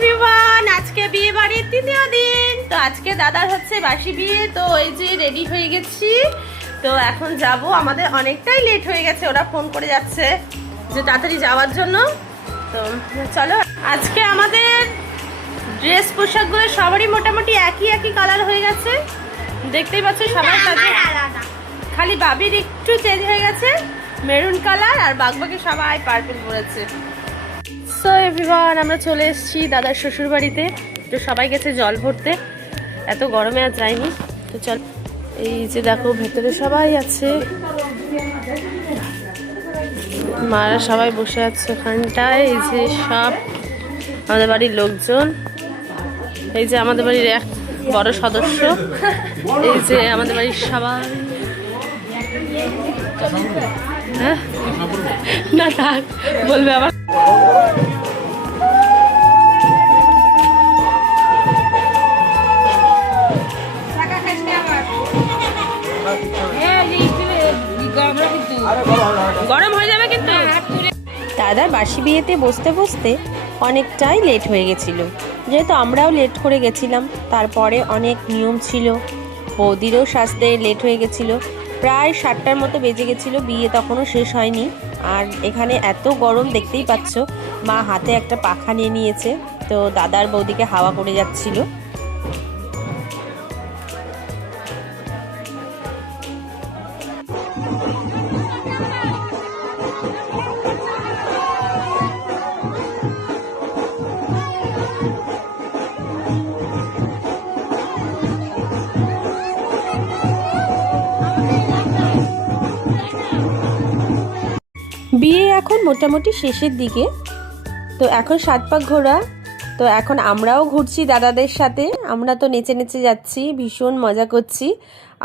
Everyone, আজকে বিয়ে বাড়ির তৃতীয় দিন। তো আজকে দাদার হচ্ছে বাসি বিয়ে। তো এই যে রেডি হয়ে গেছি। তো এখন যাব, আমাদের অনেকটাই লেট হয়ে গেছে, ওরা ফোন করে যাচ্ছে যে তাড়াতাড়ি যাওয়ার জন্য। তো চলো, আজকে আমাদের ড্রেস পোশাকগুলো সবারই মোটামুটি একই একই কালার হয়ে গেছে, দেখতেই পাচ্ছ সবার কাছে। খালি বাবির একটু চেঞ্জ হয়ে গেছে, মেরুন কালার, আর বাকি সবাই পার্পল পরেছে। সো এভরিওয়ান, আমরা চলে এসেছি দাদার শ্বশুর বাড়িতে। তো সবাই গেছে জল ভরতে, এত গরমে আর যায়নি। তো চল, এই যে দেখো ভেতরে সবাই আছে, মারা সবাই বসে আছে ওখানটায়। এই যে সব আমাদের বাড়ির লোকজন, এই যে আমাদের বাড়ির এক বড় সদস্য, এই যে আমাদের বাড়ির সবাই। হ্যাঁ না থাক, বলবে আবার। গরম হয়ে যাবে কিন্তু। দাদার বাসি বিয়েতে বসতে বসতে অনেকটাই লেট হয়ে গেছিল, যেহেতু আমরাও লেট করে গেছিলাম। তারপরে অনেক নিয়ম ছিল, বৌদিরও সাজতে লেট হয়ে গেছিলো। প্রায় 7টার মতো বেজে গেছিলো, বিয়ে তখনও শেষ হয়নি। আর এখানে এত গরম দেখতেই পাচ্ছ, মা হাতে একটা পাখা নিয়ে নিয়েছে, তো দাদার বৌদিকে হাওয়া করে যাচ্ছিল। বিয়ে এখন মোটামুটি শেষের দিকে, তো এখন 7 পাক ঘোরা। তো এখন আমরাও ঘুরছি দাদাদের সাথে, আমরা তো নেচে নেচে যাচ্ছি, ভীষণ মজা করছি।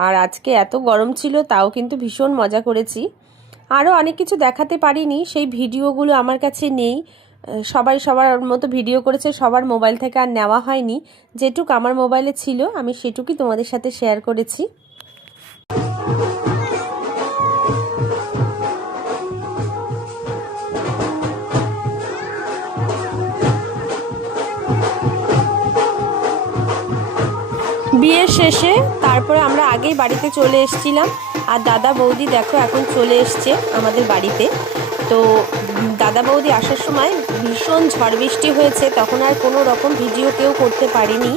আর আজকে এত গরম ছিল, তাও কিন্তু ভীষণ মজা করেছি। আরও অনেক কিছু দেখাতে পারিনি, সেই ভিডিওগুলো আমার কাছে নেই। সবাই সবার মতো ভিডিও করেছে, সবার মোবাইল থেকে আর নেওয়া হয়নি। যেটুক আমার মোবাইলে ছিল আমি সেটুকুই তোমাদের সাথে শেয়ার করেছি। বিয়ের শেষে তারপরে আমরা আগেই বাড়িতে চলে এসেছিলাম। আর দাদা বৌদি দেখো এখন চলে এসছে আমাদের বাড়িতে। তো দাদা বৌদি আসার সময় ভীষণ ঝড় বৃষ্টি হয়েছে, তখন আর কোনো রকম ভিডিও কেউ করতে পারিনি।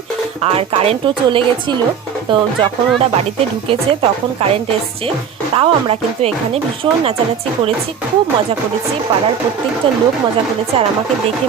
আর কারেন্টও চলে গেছিলো। তো যখন ওরা বাড়িতে ঢুকেছে তখন কারেন্ট এসছে, তাও আমরা কিন্তু এখানে ভীষণ নাচানাচি করেছি, খুব মজা করেছি। পাড়ার প্রত্যেকটা লোক মজা করেছে, আর আমাকে দেখে